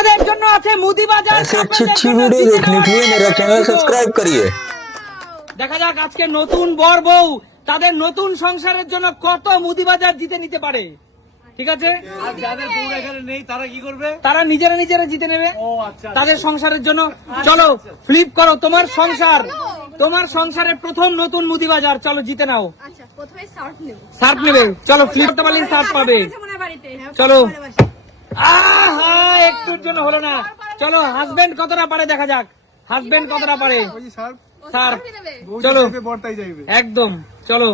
তোমাদের জন্য আছে মুদি বাজার। ऐसे अच्छी अच्छी वीडियो देखने के लिए मेरा चैनल सब्सक्राइब करिए। দেখা যাক আজকে নতুন বর বউ তাদের নতুন সংসারের জন্য কত মুদি বাজার জিতে নিতে পারে। ঠিক আছে, আর যাদের বউ এখানে নেই তারা কি করবে? তারা নিজেরা নিজেরা জিতে নেবে ও আচ্ছা, তাদের সংসারের জন্য। চলো ফ্লিপ করো, তোমার সংসার, তোমার সংসারের প্রথম নতুন মুদি বাজার। চলো জিতে নাও। আচ্ছা, প্রথমে সার্ফ নেব। সার্ফ নেবে, চলো ফ্লিপ করতে পারলে সার্ফ পাবে। চলো। আহা, একটুর জন্য হলো না। চলো হাজবেন্ড কতটা পারে দেখা যাক, হাজবেন্ড কতটা পারে। সার্ফ, চলো একদম। চলো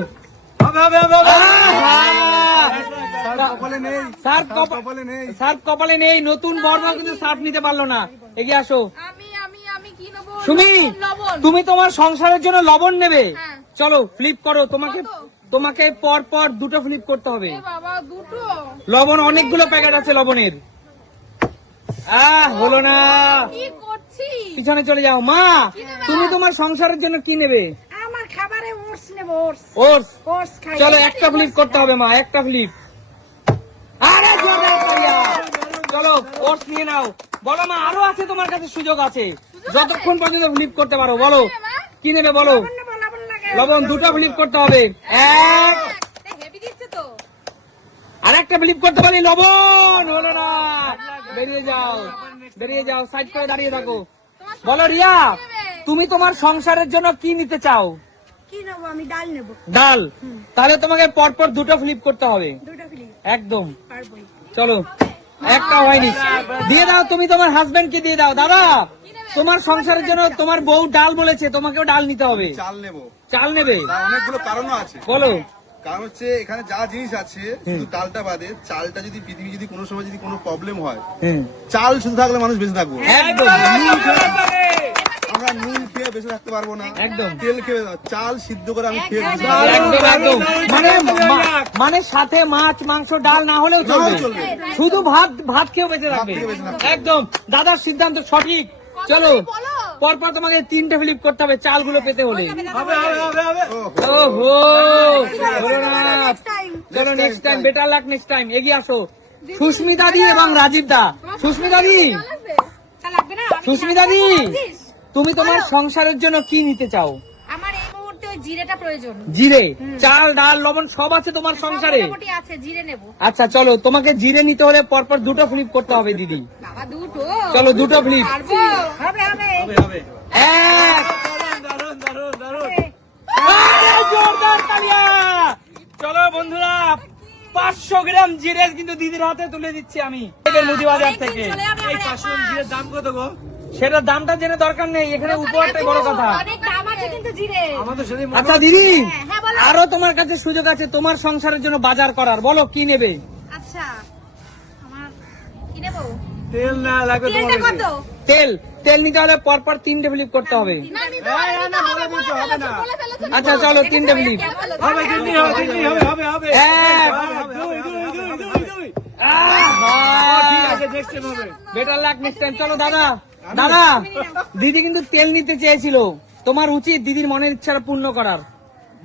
সার্ফ কপালে নেই, নতুন বর্মা কিন্তু সার্ফ নিতে পারলো না। এগিয়ে আসো। আমি কি নেব? সুমি, লবণ। তুমি তোমার সংসারের জন্য লবণ নেবে। হ্যাঁ। চলো ফ্লিপ করো, তোমাকে পর পর দুটো ফ্লিপ করতে হবে। এ বাবা, দুটো। লবণ অনেকগুলো প্যাকেট আছে লবণের। হলো না, কি করছি? পিছনে চলে যাও। মা, তুমি তোমার সংসারের জন্য কি নেবে? আমার খাবারে ওটস নেব, ওটস। ওটস। ওটস খাই। চলো একটা ফ্লিপ করতে হবে মা, একটা ফ্লিপ। আরে জোরদার তালিয়া। চলো ওটস নিয়ে নাও। বলো মা, আরো আছে তোমার কাছে, সুযোগ আছে যতক্ষণ পর্যন্ত ফ্লিপ করতে পারো। বলো কি নেবে, বলো। লবণ লাগে। লবণ দুটো ফ্লিপ করতে হবে। এক, হেভি দিচ্ছে তো। আর একটা ফ্লিপ করতে পারি। লবণ হলো না, বেরিয়ে যাও, বেরিয়ে যাও, সাইড করে দাঁড়িয়ে থাকো। বলো রিয়া, তুমি তোমার সংসারের জন্য কি নিতে চাও? কি নেব? আমি ডাল নেব। ডাল। তাহলে তোমাকে পরপর দুটো ফ্লিপ করতে হবে। দুটো ফ্লিপ একদম। পারবই। চলো, একটা হয়নি। দিয়ে দাও, তুমি তোমার হাজবেন্ড কে দিয়ে দাও। দাদা, তোমার সংসারের জন্য তোমার বউ ডাল বলেছে, তোমাকেও ডাল নিতে হবে। চাল নেবো। চাল নেবে, তার অনেকগুলো কারণও আছে। বলো। কারণ হচ্ছে এখানে যা জিনিস আছে শুধু ডালটা বাদে, চালটা যদি পৃথিবী যদি কোনো সময় যদি কোনো প্রবলেম হয়, চাল শুধু থাকলে মানুষ বেঁচে থাকবো। একদম আমরা নুন খেয়ে বেঁচে থাকতে পারবো না, একদম। তেল খেয়ে, চাল সিদ্ধ করে আমি খেয়ে বেঁচে থাকবো। একদম একদম। মানে সাথে মাছ মাংস ডাল না হলেও চলবে, চলবে। শুধু ভাত খেয়েও বেঁচে থাকবে। খেয়ে বেঁচে থাকবে। একদম, দাদার সিদ্ধান্ত সঠিক। চলো পরপর তোমাকে তিনটে ফ্লিপ করতে হবে চালগুলো পেতে হলে। ওহো, হলো না। চলো next time, better luck next time. এগিয়ে আসো সুস্মিতা দি এবং রাজীব দা। সুস্মিতা দি, লাগবে না? সুস্মিতা দি, তুমি তোমার সংসারের জন্য কি নিতে চাও? আমার এই মুহূর্তে ওই জিরেটা প্রয়োজন। জিরে, চাল ডাল লবণ সব আছে তোমার সংসারে। মোটামুটি আছে, জিরে নেব। আচ্ছা চলো, তোমাকে জিরে নিতে হলে পরপর দুটো ফ্লিপ করতে হবে দিদি। বাবা, দুটো? চলো দুটো ফ্লিপ। পারবো? হবে হবে। এক, আরে জোরদার তালিয়া। চলো বন্ধুরা, 500 গ্রাম জিরে কিন্তু দিদির হাতে তুলে দিচ্ছি আমি মুদি বাজার থেকে। চলে যাবে এই আমার 500 জিরের দাম কত গো? সেটার দামটা জেনে দরকার নেই, এখানে উপহারটাই বড় কথা। অনেক দাম আছে কিন্তু জিরে। আমাদের সাথে আচ্ছা দিদি, হ্যাঁ, বলো। আরো তোমার কাছে সুযোগ আছে তোমার সংসারের জন্য বাজার করার। বলো কি নেবে? আচ্ছা, আমার কি নেব? তেল না লাগবে তোমার তেলটা কাছে? কত? তেল, তেল নিতে হলে পরপর তিনটে ফ্লিপ করতে হবে। না, নিতে হবে, নিতে হবে, বলে ফেলেছো। আচ্ছা চলো তিনটে ফ্লিপ। হবে তিনটি হবে, তিনটি হবে, হবে হবে। এক, দুই, দুই, দুই, দুই, দুই। ঠিক আছে, next time হবে। Better luck next time. চলো দাদা, দাদা দিদি কিন্তু তেল নিতে চেয়েছিল, তোমার উচিত দিদির মনের ইচ্ছাটা পূর্ণ করার।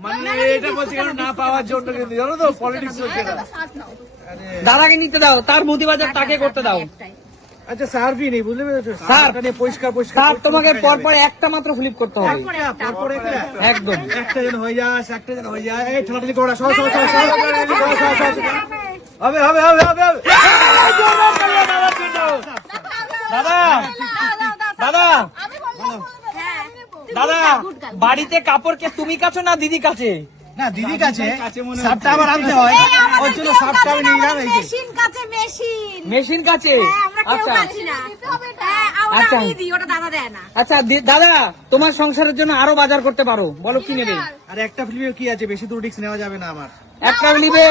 মানে এটা বলছি কারণ না পাওয়ার জন্য, কিন্তু জানো তো পলিটিক্স হচ্ছে না। দাদাকে নিতে দাও, তার মুদি বাজার তাকে করতে দাও। আচ্ছা সার্ভি নেই, বুঝলে পেরেছো? স্যার, সার্ভটা নিয়ে পরিষ্কার পরিষ্কার স্যার তোমাকে পরপর একটা মাত্র ফ্লিপ করতে হবে। তারপরে একদম। একটা যেন হয়ে যায়, একটা যেন হয়ে যায়। এই ঠেলাঠেলি করো না, সর সর সর সর। হবে হবে হবে হবে হবে। দাদা, দাদা, দাদা, বাড়িতে কাপড় কে তুমি কাছো না দিদি কাছে? না দিদি কাছে সাপটা আবার আনতে হয়, ওর জন্য সাপটা আমি নিয়ে যাবো। মেশিন কাছে, মেশিন। মেশিন কাছে। হ্যাঁ, আমরা কেউ আচ্ছা পাচ্ছি না। হ্যাঁ, আমরা আচ্ছা। আমি দিই, ওটা দাদা দেয় না। আচ্ছা দাদা, তোমার সংসারের জন্য আরো বাজার করতে পারো, বলো কি নেবে? আর একটা ফিল্মে কি আছে, বেশি দূর রিস্ক নেওয়া যাবে না আমার। একটা ফ্লিপে,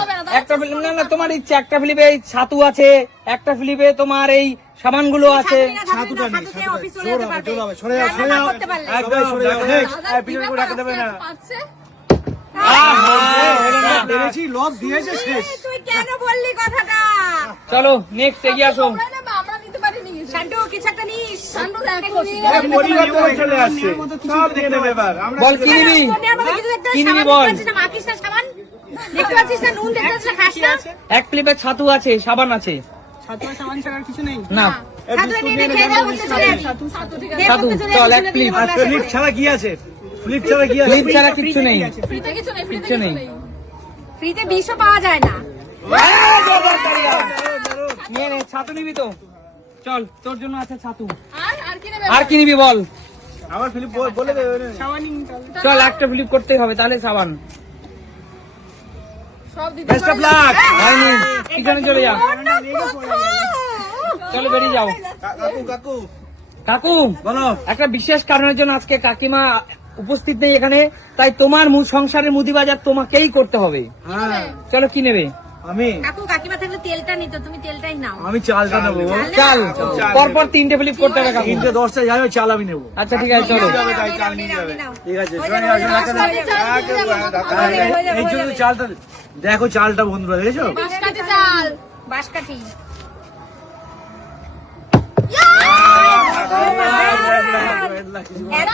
হবে না, একটা ফ্লিপ না না তোমার ইচ্ছা। একটা ফ্লিপে ছাতু আছে, একটা ফ্লিপে তোমার এই সাবানগুলো আছে। ছাতুটা নেই, ছাতুতে ছাতুটা অফিস চলে জোর যেতে হবে, পারবে। জোর হবে। সরে যাও, সরে রান্না যাও। করতে পারলে। একদম সরে যাও। Next, পিছনে করে রাখতে দেবে না। পেরেছি, লক দিয়েছে, শেষ। তুই কেন বললি কথাটা? চলো নেক্সট এগিয়ে আসো। আমরা নিতে পারিনি। শান্টু, কিছু একটা নিস। শান্টু দেখো। পরিবার চলে আসছে, সব দিয়ে নেবে এবার। আমরা বল কি নিবি? কি নিবি বল? মাখিস না সাবান? দেখতে পাচ্ছিস না নুন, দেখতে পাচ্ছিস না খাস না? এক ফ্লিপে ছাতু আছে, সাবান আছে। না ছাতু নিয়ে খেয়ে দাও বলতে চলে আসি। খেয়ে ছাতু, বলতে চলে চল, আসি, এক চলে প্লেট। দিলে বলে আসি। ফ্লিপ ছাড়া কি আছে? ফ্লিপ ছাড়া কি আছে? ক্লিপ ছাড়া কিচ্ছু নেই, ফ্রিতে কিছু নেই, ফ্রিতে কিচ্ছু নেই। ফ্রিতে 20 পাওয়া যায় না। নিয়ে নে, ছাতু নিবি তো? চল, তোর জন্য আছে ছাতু। আর কি নেবে? আর কি নিবি বল? আমার ফ্লিপ বলে দে। চল, একটা ফ্লিপ করতেই হবে, তাহলে সাবান। সব দিতে বেস্ট অফ লাক। হয়নি, পিছনে চলে যা। চলো, বেরিয়ে যাও। কাকু কাকু কাকু, বলো। একটা বিশেষ কারণের জন্য আজকে কাকিমা উপস্থিত নেই এখানে, তাই তোমার সংসারের মুদি বাজার তোমাকেই করতে হবে। হ্যাঁ, চলো, কি নেবে? আমি কাকু কাকিমা থাকলে তেলটা নিত, তুমি তেলটাই নাও। আমি চালটা নেবো। চাল, পরপর 3টে ফ্লিপ করতে হবে কাকু। 3টে 10টা যাই হোক, চাল আমি নেবো। আচ্ছা, ঠিক আছে, চলো। ঠিক আছে, হয়ে শোনো, যাবে, আসো, আসো, আসো। এই জন্য চালটা দেখো, চালটা বন্ধুরা দেখেছো? বাঁশকাঠি চাল, বাঁশকাঠি। এত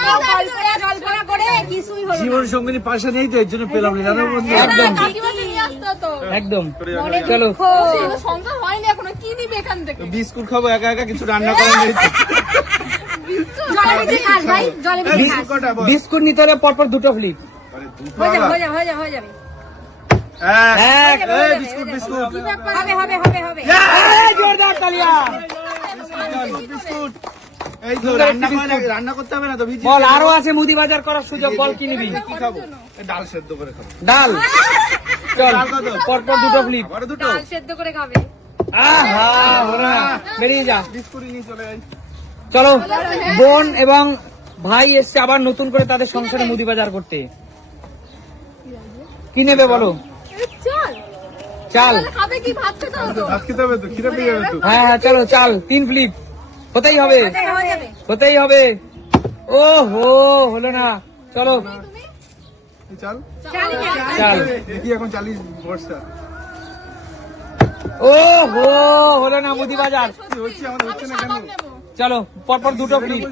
জল্পনা করে কিছুই হলো না। জীবন সঙ্গিনী পাশে নেই তো, এর জন্য পেলাম না, জানো বন্ধু? একদম, কাকিমাকে নিয়ে আসতে হতো। একদম। মনে চলো। দুঃখ। সংসার হয়নি এখনো, কি নিবে এখান থেকে? বিস্কুট খাবো একা একা, কিছু রান্না করা নেই। জলে ভিজে খাস ভাই, জলে ভিজে খাস। কটা বল? বিস্কুট নিতে হলে পরপর 2টো ফ্লিপ। আরে দুটো হয়ে যাবে, আবার। হয়ে যাবে, হয়ে যাবে, হয়ে যাবে। এক। এক। এই বিস্কুট বিস্কুট কি ব্যাপার? হবে, হবে, হবে, হবে। এই, জোরদার তালিয়া। বিস্কুট। এই তো রান্না করে না, রান্না করতে হবে না তো, ভিজিয়ে বল, দিও। আরো আছে মুদি বাজার করার সুযোগ, বল কি নিবি? কি খাবো? এই ডাল সেদ্ধ করে খাবো। ডাল। চল, ডাল কত? পরপর 2টো ফ্লিপ। আবার দুটো ডাল সেদ্ধ করে খাবে। আহা, হলো না, বেরিয়ে যা। বিস্কুট নিয়ে চলে যাই। চলো, বোন এবং ভাই এসছে আবার নতুন করে তাদের সংসারে মুদি বাজার করতে। কি নেবে বলো? চল। চাল। খাবে কি? ভাত খেতে হতো। ভাত খেতে হবে তো, খিদে পেয়ে যাবে তো। হ্যাঁ হ্যাঁ, চলো, চাল 3 ফ্লিপ। হতেই হবে, হয়ে যাবে। হতেই হবে। ও হো, হলো না। চলো, এই চাল চালই নেবে। চাল। দেখি এখন 40 বর্ষা ও হো, হলো না মুদি বাজার। কি হচ্ছে, আমাদের হচ্ছে না কেন? চলো, পরপর 2টো ফ্লিপ।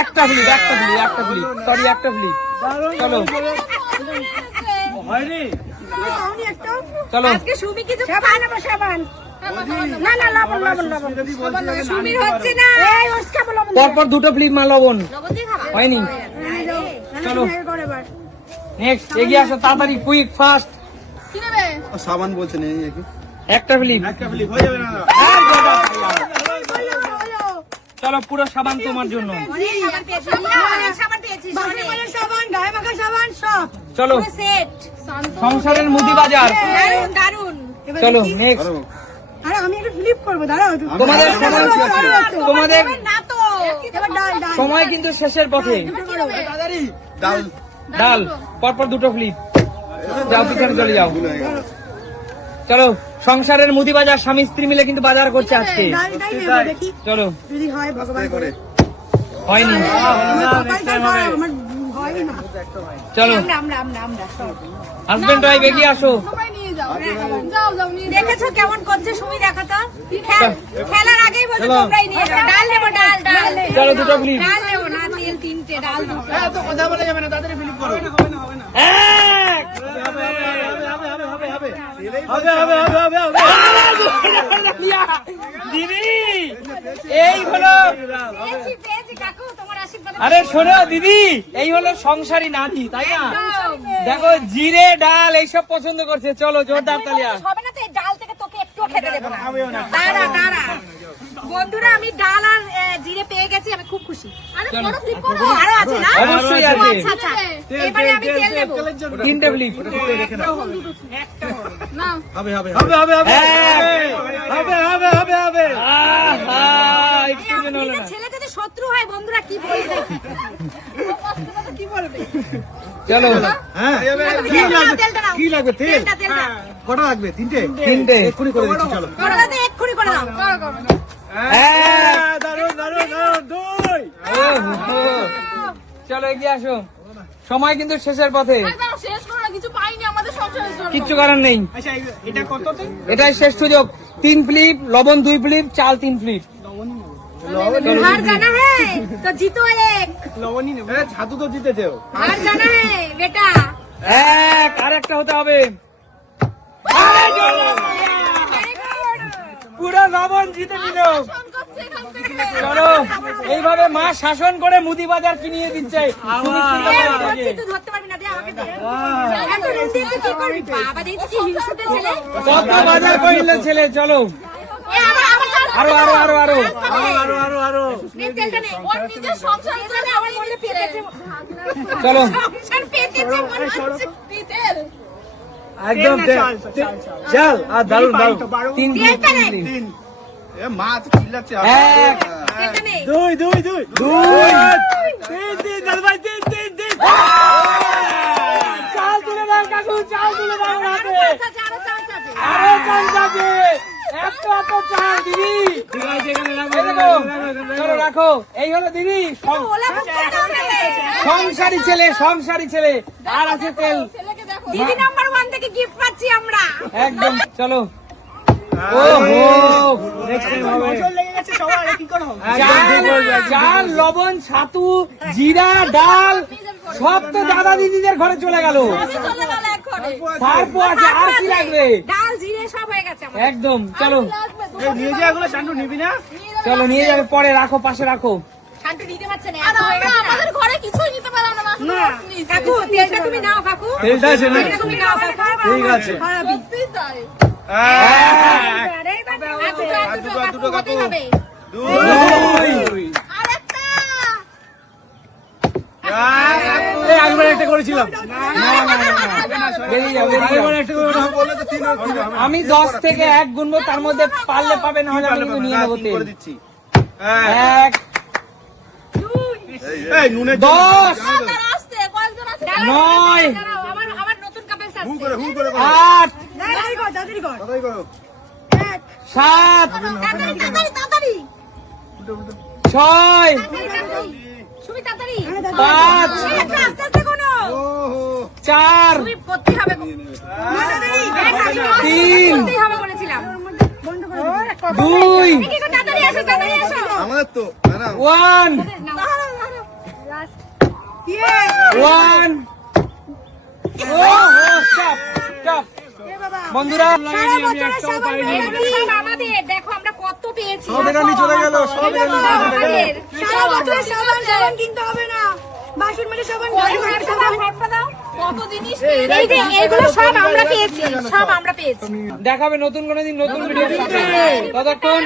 একটা ফ্লিপ, একটা ফ্লিপ, একটা ফ্লিপ, সরি, একটা ফ্লিপ। চলো, হয়নি? চলো। আজকে সুমি কিছু খায় না, সাবান। না না, লবণ, লবণ, লবণ। সুমির হচ্ছে না। এই ওর খাবো লবণ। পরপর 2টো ফ্লিপ মা লবণ। লবণ দিয়ে খাবা? হয়নি। চলো, নেক্সট, এগিয়ে আসো তাড়াতাড়ি, কুইক, ফাস্ট। কি নেবে? ও, সাবান বলছে নেই নাকি? একটা ফ্লিপ। একটা ফ্লিপ হয়ে যাবে না? চলো, পুরো সাবান তোমার জন্য। অনেক সাবান পেয়েছি। অনেক সাবান পেয়েছি। সাবান, গায়ে মাখা সাবান সব। চলো, সেট। সংসারের মুদি বাজার। দারুন, দারুন। চলো, নেক্সট। আরো আরে আমি একটা ফ্লিপ করবো, দাঁড়াও। তোমাদের সময়, তোমাদের না তো। এবার ডাল ডাল সময় কিন্তু শেষের পথে। ডাল ডাল, পরপর 2টো ফ্লিপ। যাও, পিছনে চলে যাও। ভুল হয়ে গেল। চলো, সংসারের মুদি বাজার স্বামী স্ত্রী মিলে কিন্তু বাজার করছে আজকে। ডালটাই নেবো, দেখি চলো, যদি হয় ভগবান এই করে হয়নি। আমার কপালটাই খারাপ, আমার হয় না। চলো, আমরা সব। হাজবেন্ড ওয়াইফ এগিয়ে আসো। সবাই নিয়ে যাও। যাও, যাও, নিয়ে যাও। দেখেছো কেমন করছে সুমি? দেখো তো। খেলার আগেই বলছে চলো। তোমরাই নিয়ে যাও। ডাল নেবো, ডাল, ডাল। চলো, 2টো ফ্লিপ। ডাল নেবো না, তেল 3টে, ডাল 2টো। এত কথা বলা যাবে না, তাড়াতাড়ি ফ্লিপ করো। এক। দিদি, এই হলো, পেয়েছি কাকু, তোমার আশীর্বাদ। আরে শোনো দিদি, এই হলো সংসারী নারী, তাই না? দেখো, জিরে ডাল এইসব পছন্দ করছে। চলো, জোরদার তালিয়া। হবে না তো, এই ডাল থেকে তোকে একটুও খেতে দেবো না। দাঁড়া, দাঁড়া। বন্ধুরা, আমি ডাল আর জিরে পেয়ে গেছি, আমি খুব খুশি। আরে চলো। বড় flip করো। আরো আছে না? অবশ্যই আছে। আচ্ছা, আচ্ছা। এবারে আমি তেল নেবো। 3টে ফ্লিপ। নাও। হবে হবে হবে হবে হবে হবে হবে হবে হবে। আহা, একটু যেন হলো না। ছেলে যদি শত্রু হয়, বন্ধুরা কি বলবে? কি বলবে? চলো, হ্যাঁ, কি লাগবে? কি লাগবে? তেল তেলটা, তেলটা। কটা লাগবে? 3টে? 3টে। এক্ষুনি করে দিচ্ছি, চলো। করো দাদা, এক্ষুনি করে দাও। এক। দারুন দারুন দারুন, 2। ওহো। চলো, এগিয়ে আসো, সময় কিন্তু শেষের পথে। শেষ করো না, কিছু পাইনি আমাদের সংসারের জন্য। কিচ্ছু করার নেই, আচ্ছা, এটা কততে? এটাই শেষ সুযোগ। 3 ফ্লিপ, লবণ 2 ফ্লিপ, চাল 3 ফ্লিপ। हार जाना है तो जीतो एक। লবণই নেব। আরে ছাতু তো জিতেছে ও। हार जाना है बेटा। এক, আর একটা হতে হবে। আরে জোরে। পুরো লবণ জিতে নিল। চলো এইভাবে মা শাসন করে মুদি বাজার কিনিয়ে দিচ্ছে। খুবই সুন্দর লাগছে। তুই ধরতে পারবি না, দে আমাকে দে। এত নুন দিয়ে তুই কি করবি? বাবা দেখছি কি হিংসুটে ছেলে। কত বাজার করিলেন ছেলে। চলো এ আমার চাল। আরো নে তেলটা নে। ওর নিজের সংসার চলে আমার মনে পেতেছে। চলো সংসার পেতেছে মনে হচ্ছে তেল। একদম চল আর দারুন দারুন। তিন তেলটা নে। এ মা তো চিল্লাচ্ছে এক তেলটা নে। দুই তিন দাদু ভাই তিন চাল তুলে দাও কাকু, চাল তুলে দাও হাতে। আরো চাল আছে। আরো চাল যাবে। এত চাল দিদি। ঠিক আছে এখানে এই দেখো, চলো রাখো। এই হলো দিদি ওলা মুখটা ছেলে। সংসারী ছেলে। আর আছে তেল। দিদি নাম্বার 1 থেকে গিফট পাচ্ছি আমরা। একদম চলো। ওহো নেক্সট টাইম হবে। চাল লবণ ছাতু জিরা ডাল সব তো দাদা দিদিদের ঘরে চলে গেল। আমি চলে গেল এক্ষণে। সার্পও আছে, আর কি লাগবে? ডাল জিরে সব হয়ে গেছে আমার। একদম চলো নিয়ে যা এগুলো চান্টু নিবি না? চলো নিয়ে যাবে, পরে রাখো, পাশে রাখো। শান্তি দিতে পারছে না, এত হয়ে গেছে। আমাদের ঘরে কিছুই নিতে পারলাম না। কাকু তেলটা তুমি নাও কাকু। তেলটা আছে না? তেলটা তুমি নাও কাকু। ঠিক আছে। সত্যি তাই। আরে দুটো কাকু হতেই হবে। আরেকটা। এই আগের একটা করেছিলাম। বেরিয়ে যাও, বেরিয়ে যাও। আগের একটা করে বললে তো তিন হবে। আমি 10 থেকে 1 গুনবো, তার মধ্যে পারলে পাবে, না হলে আমি কিন্তু নিয়ে নেবো তিন তেল। করে দিচ্ছি। 1 এই নুনের 10 আসতে কয়েকজন আছে। 9 আমার নতুন কাপের হু সাথে। করে 8 তাড়াতাড়ি কর কথাই করো 7 তাড়াতাড়ি 6 সুমি তাড়াতাড়ি 5 একটু আস্তে আস্তে কোনো ওহো 4 তুমি করতে হবে 3 করতেই হবে বলেছিলাম 2 দেখি একটু তাড়াতাড়ি আসো আমাদের তো ম্যাডাম 1 1 স্টপ স্টপ বন্ধুরা আমাদের দেখো আমরা কত পেয়েছি সব এরা নিয়ে চলে গেল, সব এরা নিয়ে চলে গেল। আমাদের সারা বছর সাবান কিনতে হবে না, বাসন মেজে সাবান কত জিনিস এই যে এগুলো সব আমরা পেয়েছি, সব আমরা পেয়েছি। দেখাবে নতুন কোনো দিন নতুন ভিডিওর সাথে। ততক্ষণ